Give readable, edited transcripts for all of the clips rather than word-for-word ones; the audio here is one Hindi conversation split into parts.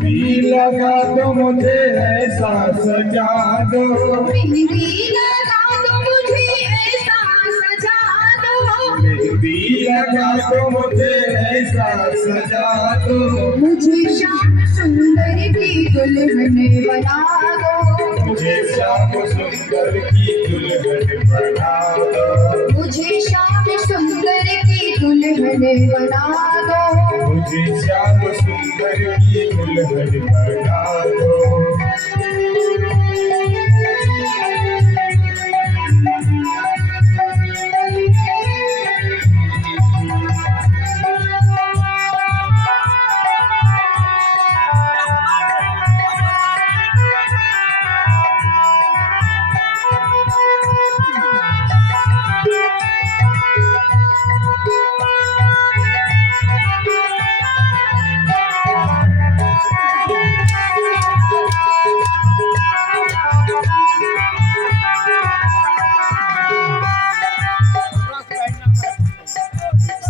मेहंदी लगा दो मुझे ऐसा सजा दो, मेहंदी लगा दो मुझे ऐसा सजा दो, मेहंदी लगा दो मुझे ऐसा सजा दो, मुझे श्याम सुंदर की दुल्हन बना दो, मुझे श्याम सुंदर की दुल्हन बना दो, मुझे श्याम सुंदर की दुल्हन बना दो, मुझे श्याम सुंदर की दुल्हन बना दो।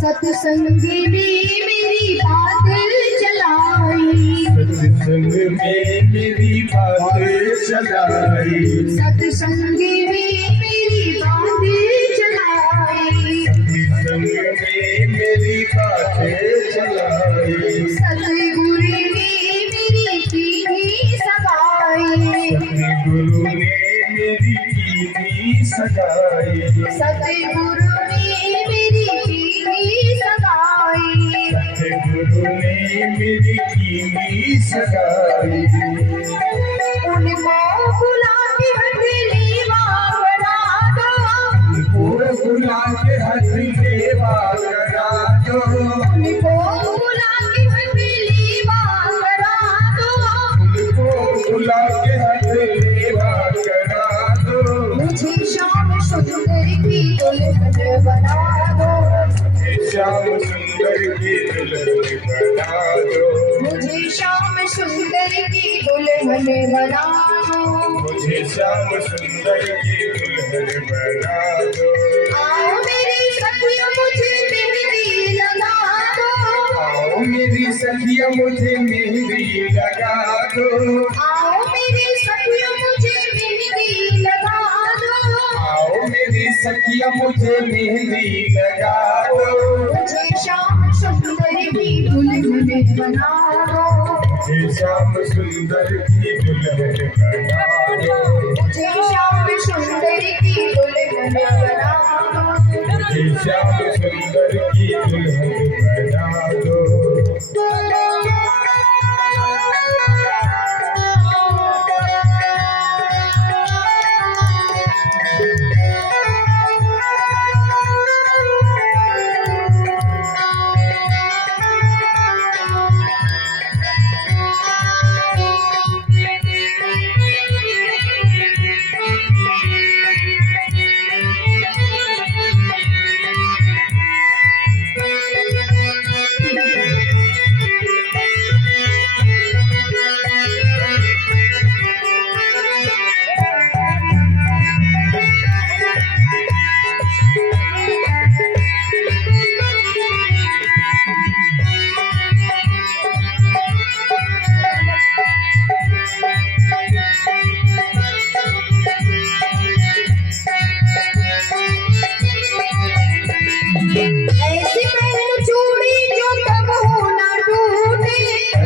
सत्संगी ने मेरी बात चलाई, सत्संग में मेरी बात चलाई, सत्संगी ने मेरी बात चलाई, सत्संग में मेरी बात चलाई, सतगुरु ने मेरी की सगाई, सतगुरु ने मेरी कीनी सगाई, सतगुरु ने मेरी की सगाई, सतगुरु ने मेरी कीनी सगाई, उनको बुला के हथेली मांगना दो, उनको बुला के हथ लेवा करा दो, उनको बुला के हथेली मांगना दो, उनको बुला के हथ लेवा करा दो, मुझे श्याम सुंदर की दुल्हन बना दो, श्याम सुंदर की दुल्हन बना दो, मुझे श्याम सुंदर की दुल्हन बना दो, मुझे श्याम सुंदर की दुल्हन बना दो। आओ मेरी सखिया मुझे मेहंदी लगा दो, आओ मेरी सखिया मुझे मेहंदी लगा दो, आओ मेरी सखिया मुझे मेहंदी लगा दो, आओ मेरी सखिया मुझे मेहंदी लगा दो, मुझे श्याम सुंदर की दुल्हन बना दो, मुझे श्याम सुंदर की दुल्हन बना दो, मुझे श्याम सुंदर की दुल्हन बना दो, मुझे श्याम सुंदर की दुल्हन बना दो।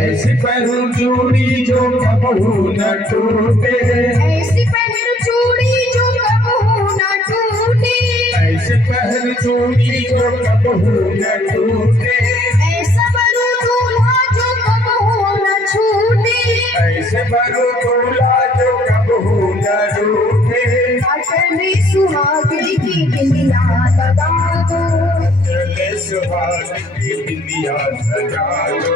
ऐसी पहनूं चूड़ी जो कबहू न टूटे, ऐसी पहन चूड़ी जो कबहू न टूटे, ऐसे पहन चूड़ी जो कबहू न टूटे, ऐसा बनो दूल्हा जो कबहू न छूटे, ऐसे बनो दूल्हा जो कबहू न टूटे, अटले सुहागे की बिंदिया लगा दो, चले सुहाग की बिंदिया सजा दो,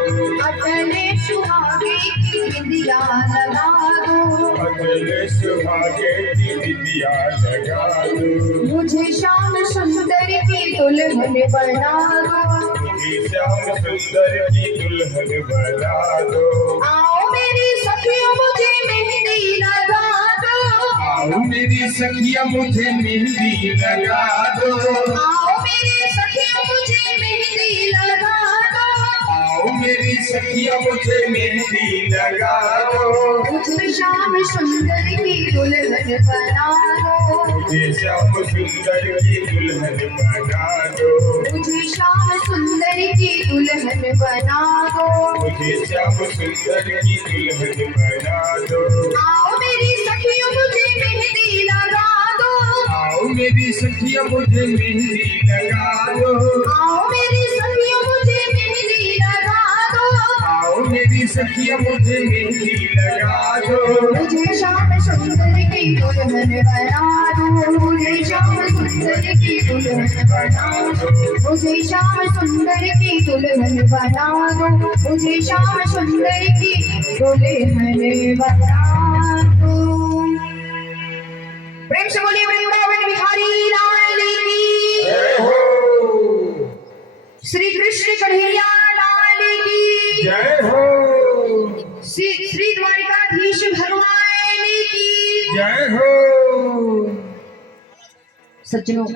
अटले सुहागे की बिंदिया लगा दो, अगले सुहागे की बिंदिया लगा दो, मुझे श्याम सुंदर की दुल्हन बना दो, मुझे श्याम सुंदर की दुल्हन बना दो, आओ मेरी सखियों मुझे मेहंदी लगा दो, आओ मेरी सखिया मुझे मेहंदी लगा दो, आओ मेरी सखियों मुझे मेहंदी लगा दो, आओ मेरी सखिया मुझे मेहंदी लगा दो, मुझे श्याम सुंदर की दुल्हन बना दो, मुझे श्याम सुंदर की दुल्हन बना दो, मुझे श्याम सुंदर की दुल्हन बना दो, मुझे श्याम सुंदर की दुल्हन बना दो। आओ मेरी सखियों मुझे मेहंदी लगा दो, आओ मेरी सखिया मुझे मेहंदी लगा दो, आओ मेरी सखियों मुझे मेहंदी लगा दो, आओ मेरी सखिया मुझे मेहंदी लगा दो, मुझे श्याम सुंदर की दुल्हन बना दो, मुझे श्याम सुंदर की दुल्हन बना दो, मुझे श्याम सुंदर की दुल्हन बना दो, मुझे श्याम सुंदर की दुल्हन बना दो। प्रेम से बोलिए वृंदावन बिहारी लाल की, जय हो, श्री कृष्ण कन्हैया लाल की, जय हो, श्री द्वारिकाधीश भगवान की जय हो। सज्जनों,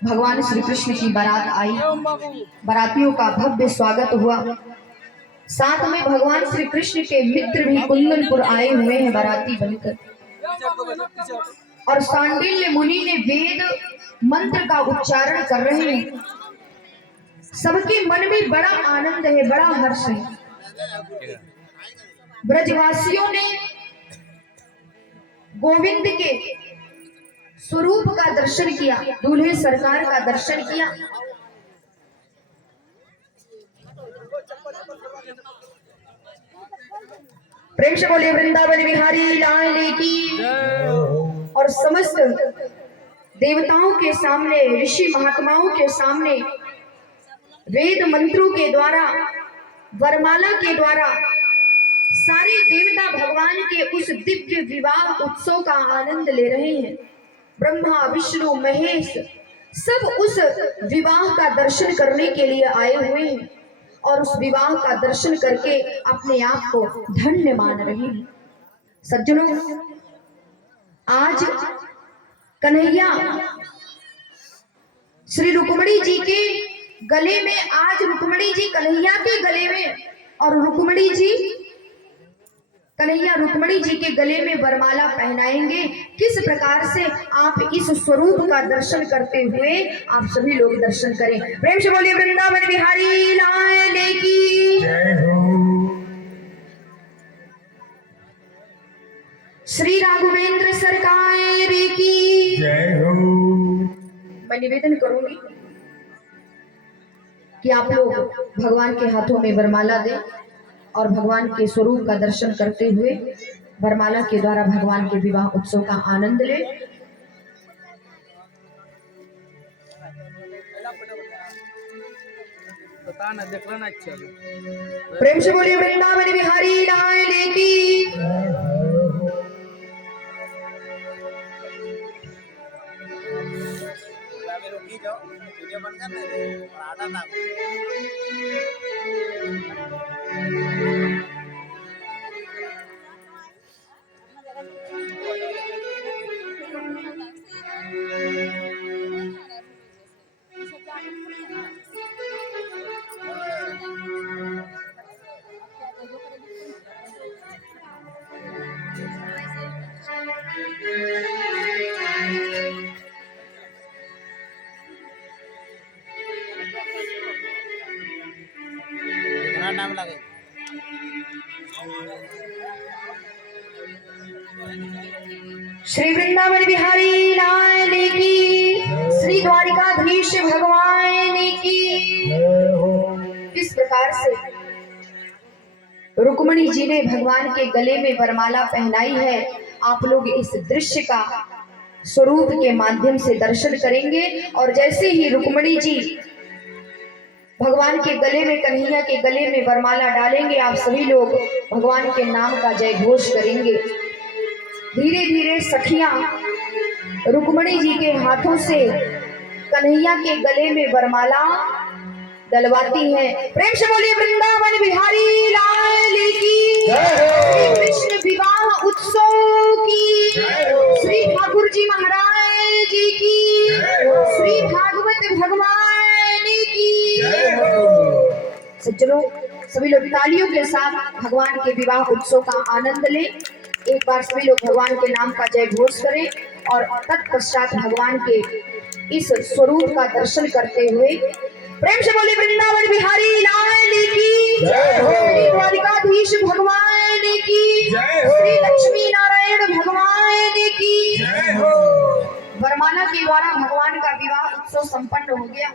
भगवान श्री कृष्ण की बारात आई, बारातियों का भव्य स्वागत हुआ। साथ में भगवान श्री कृष्ण के मित्र भी कुंदनपुर आए हुए हैं बाराती बनकर, और सांडिल्य मुनि ने वेद मंत्र का उच्चारण कर रहे हैं। सबके मन में बड़ा आनंद है, बड़ा हर्ष है। ब्रजवासियों ने गोविंद के स्वरूप का दर्शन किया, दूल्हे सरकार का दर्शन किया। प्रेम से बोलिए वृंदावन बिहारी लाल की। और समस्त देवताओं के सामने, ऋषि महात्माओं के सामने वेद मंत्रों के द्वारा, वरमाला के द्वारा सारे देवता भगवान के उस दिव्य विवाह उत्सव का आनंद ले रहे हैं। ब्रह्मा विष्णु महेश सब उस विवाह का दर्शन करने के लिए आए हुए हैं, और उस विवाह का दर्शन करके अपने आप को धन्य मान रहे हैं। सज्जनों, आज कन्हैया श्री रुक्मणी जी के गले में, आज रुक्मणी जी कन्हैया के गले में, और रुक्मणी जी कन्हैया रुक्मणी जी के गले में वरमाला पहनाएंगे। किस प्रकार से आप इस स्वरूप का दर्शन करते हुए आप सभी लोग दर्शन करें। प्रेम से बोलिए वृंदावन बिहारी लाल की, जय हो, श्री राघवेंद्र सरकार की जय हो। मैं निवेदन करूंगी कि आप लोग भगवान के हाथों में वरमाला दें और भगवान के स्वरूप का दर्शन करते हुए वरमाला के द्वारा भगवान के विवाह उत्सव का आनंद लें। प्रेम से बोलिए वृंदावन बिहारी लाल की। वीडियो बंद कर दे और आटा ना नाम लगे। श्री वृंदावन बिहारी लाल की, श्री द्वारिकाधीश भगवान की। किस प्रकार से रुक्मणी जी ने भगवान के गले में वरमाला पहनाई है, आप लोग इस दृश्य का स्वरूप के माध्यम से दर्शन करेंगे। और जैसे ही रुक्मणी जी भगवान के गले में, कन्हैया के गले में वरमाला डालेंगे, आप सभी लोग भगवान के नाम का जय घोष करेंगे। धीरे धीरे सखियां रुक्मणी जी के हाथों से कन्हैया के गले में वरमाला डलवाती हैं। प्रेम से बोलिए वृंदावन बिहारी लाल की, श्री कृष्ण विवाह उत्सव की, श्री ठाकुर जी महाराज जी की, श्री भागवत भगवान की। सज्जनों, सभी लोग तालियों के साथ भगवान के विवाह उत्सव का आनंद लें। एक बार सभी लोग भगवान के नाम का जय घोष करें और तत्पश्चात भगवान के इस स्वरूप का दर्शन करते हुए प्रेम से बोले वृंदावन बिहारी लाल की जय हो। श्री द्वारिकाधीश भगवान की जय हो। श्री लक्ष्मी नारायण भगवान की जय हो। वरमाला के द्वारा भगवान का विवाह उत्सव संपन्न हो गया।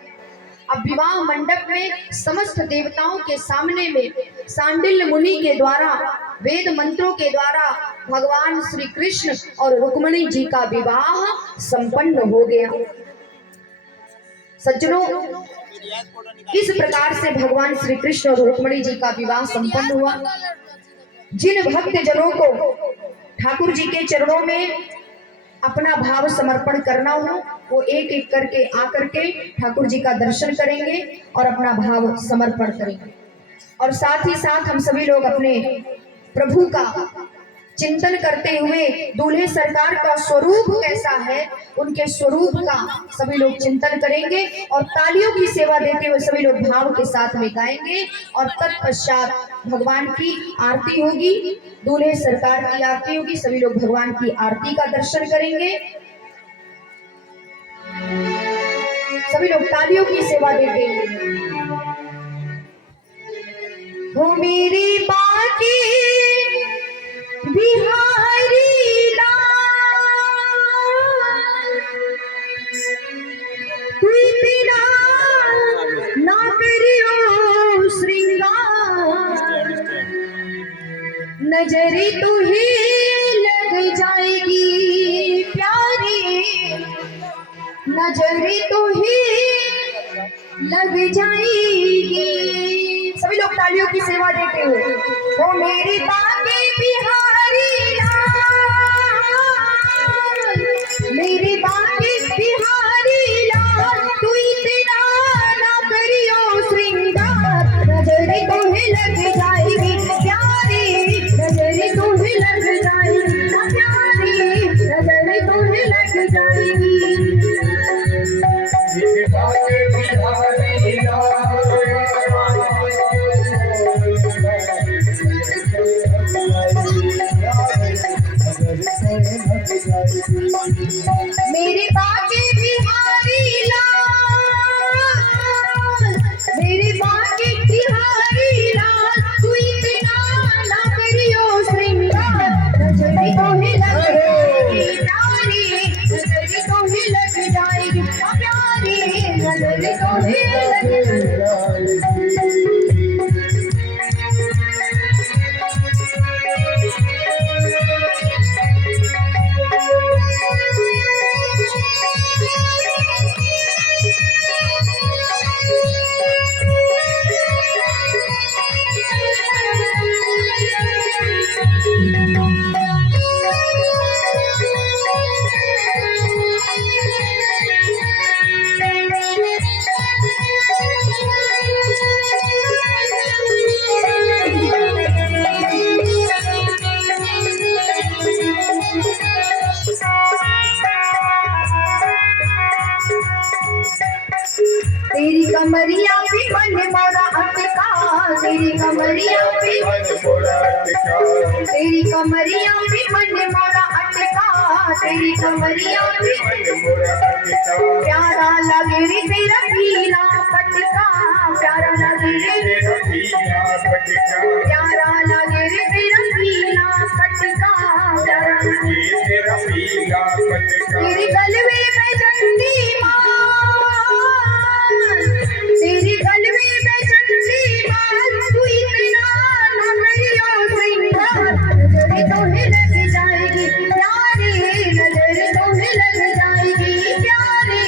अब विवाह मंडप में समस्त देवताओं के सामने में सांडिल्य मुनि के द्वारा वेद मंत्रों के द्वारा भगवान श्री कृष्ण और रुक्मिणी जी का विवाह संपन्न हो गया। सज्जनों, इस प्रकार से भगवान श्री कृष्ण और रुक्मिणी जी का विवाह संपन्न हुआ। जिन भक्त जनों को ठाकुर जी के चरणों में अपना भाव समर्पण करना हो, वो एक एक करके आकर के ठाकुर जी का दर्शन करेंगे और अपना भाव समर्पण करेंगे। और साथ ही साथ हम सभी लोग अपने प्रभु का चिंतन करते हुए दूल्हे सरकार का स्वरूप कैसा है, उनके स्वरूप का सभी लोग चिंतन करेंगे और तालियों की सेवा देते हुए सभी लोग भाव के साथ में गाएंगे। और तत्पश्चात भगवान की आरती होगी, दूल्हे सरकार की आरती होगी। सभी लोग भगवान की आरती का दर्शन करेंगे। सभी लोग तालियों की सेवा देते हैं। हो मेरी बाकी बिहारी लाल, तू तेरा ना करियो श्रृंगार, नजरी तू ही लग जाएगी प्यारी, नजरी तू ही लग जाएगी। सभी लोग तालियों की सेवा देते हुए वो मेरी बाकी बिहारी लाल, मेरी बाकी बिहारी लाल, तू इतना ना करियो श्रृंगार, नजरी तो ही लग जाएगी प्यारी, नजरी तो ही लग जाएगी प्यारी, नजरी तो ही लग जाएगी। मेरी बाकी बिहारी लाल, मेरी बाकी बिहारी लाल, तू इतना ना करियो श्रृंगार, नजरी तो ही लग जाएगी प्यारी, नजरी तो ही लग जाएगी प्यारी, नजरी तो ही लग जाएगी। तेरी कमरिया भी मन मोरा अटका, तेरी कमरिया भी तेरी कमरिया भी मन मोरा अटका, तेरी कमरिया भी प्यारा लगे रे तेरा पीला पटका, प्यारा लगे रे प्यारा लगे रे तेरा पीला पटका, प्यारा तेरी गलवे में चंदी तेरी गलवे में चंदी माल, तू इतना ना करियो श्रृंगार, नजरी तो ही लग जाएगी प्यारी, नजरी तो ही लग जाएगी प्यारी,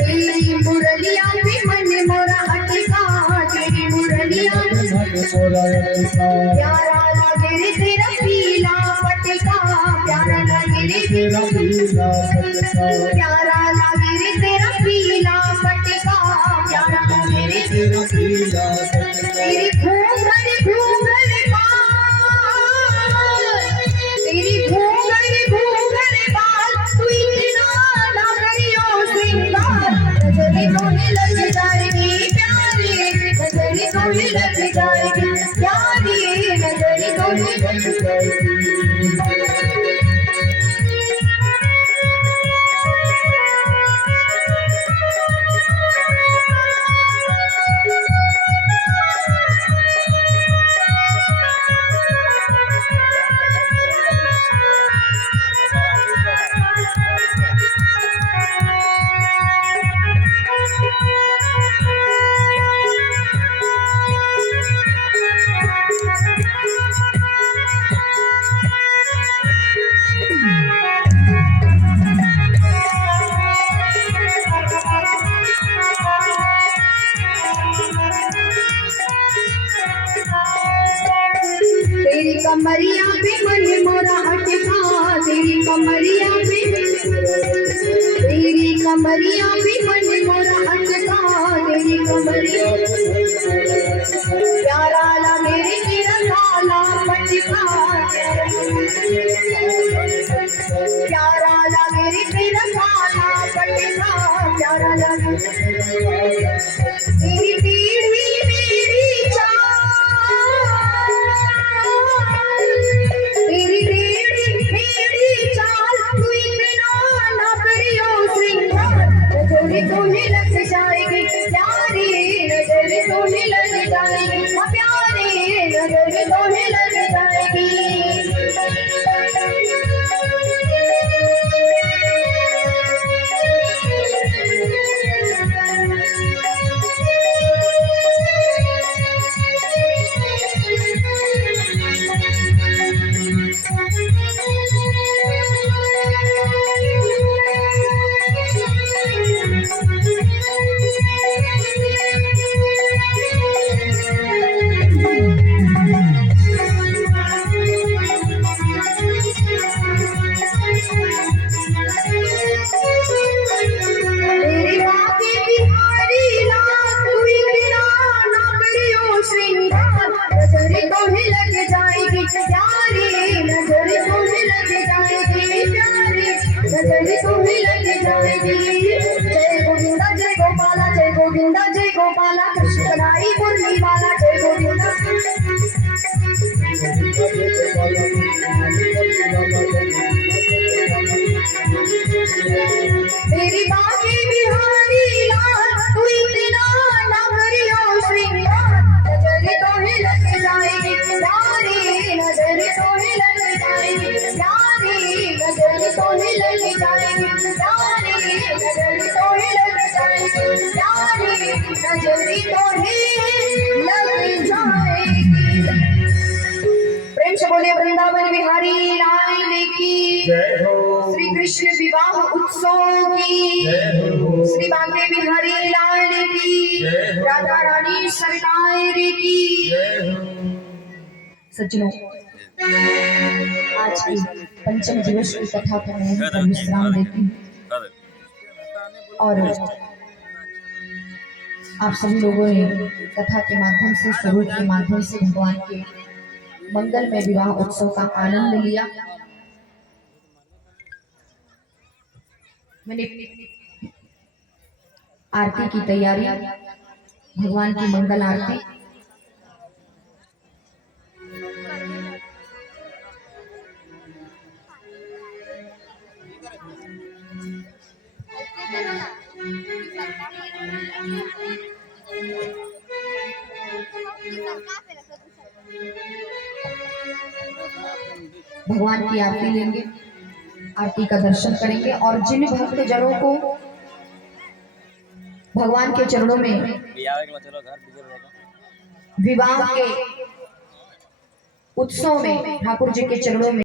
तेरी मुरलिया पे मन मोरा अटका, तेरी मुरलिया प्यारा लागे रे तेरा पीला पटका, प्यारा लागे रे प्यारा लागे रे तेरा पीला पटका, प्यारा लागे रे तेरी घूंघट घूंघट बाल, तेरी घूंघट घूंघट बाल, तू इतना ना करियो श्रृंगार, नजरें तोहे लग जाएगी प्यारी, नजरें तोहे लग जाएगी प्यारी, नजरें तोहे लग जाएगी। तेरी कमरिया पे मन मोरा अटका, तेरी कमरिया पे मन मोरा अटका, तेरी कमरिया प्यारा लागे रे तेरा काला पटका, प्यारा लागे रे तेरा काला पटका, प्यारा लागे तेरी टेढ़ी मेरी चाल, तेरी टेढ़ी मेरी चाल, तू इतना ना करियो श्रृंगार, नजरें तोहे लग जाएगी प्यारी, नजरें तोहे लग जाएगी प्यारी, नजरें तोहे लग जाएगी। तेरे बाके बिहारी लाल, तू इतना ना करियो श्रृंगार, नजरें तोहे लग जाएगी प्यारी, नजरें तोहे लग जाएगी प्यारी, नजरें तोहे लग जाएगी। जय गोविंदा जय गोपाला, जय गोविंदा जय गोपाला, कृष्ण कनाई मुरली वाला, जय गोविंदा। तेरी बाके बिहारी लाल, तू इतना ना करियो श्रृंगार, नजरें तोहे लग जाएगी प्यारी, नजरें तोहे लग जाएगी प्यारी, नजरें तोहे लग जाएगी प्यारी, नजरें तोहे लग जाएगी प्यारी, नजरें तोहे लग जाएगी। प्रेम से बोले वृंदावन बिहारी लाल की जय हो, श्री कृष्ण विवाह उत्सव की जय हो, श्री बांके बिहारी लाल की जय हो। राधा रानी सरकार की जय हो। सज्जनों, आज की पंचम दिवस की कथा को मैं यहाँ पर विश्राम देती हूँ और आप सभी लोगों ने कथा के माध्यम से, स्वरूप के माध्यम से भगवान के मंगल में विवाह उत्सव का आनंद लिया। मैंने आरती की तैयारी, भगवान की मंगल आरती भगवान की आरती लेंगे, आरती का दर्शन करेंगे और जिन भक्त जनों को भगवान के चरणों में विवाह के उत्सव में ठाकुर जी के चरणों में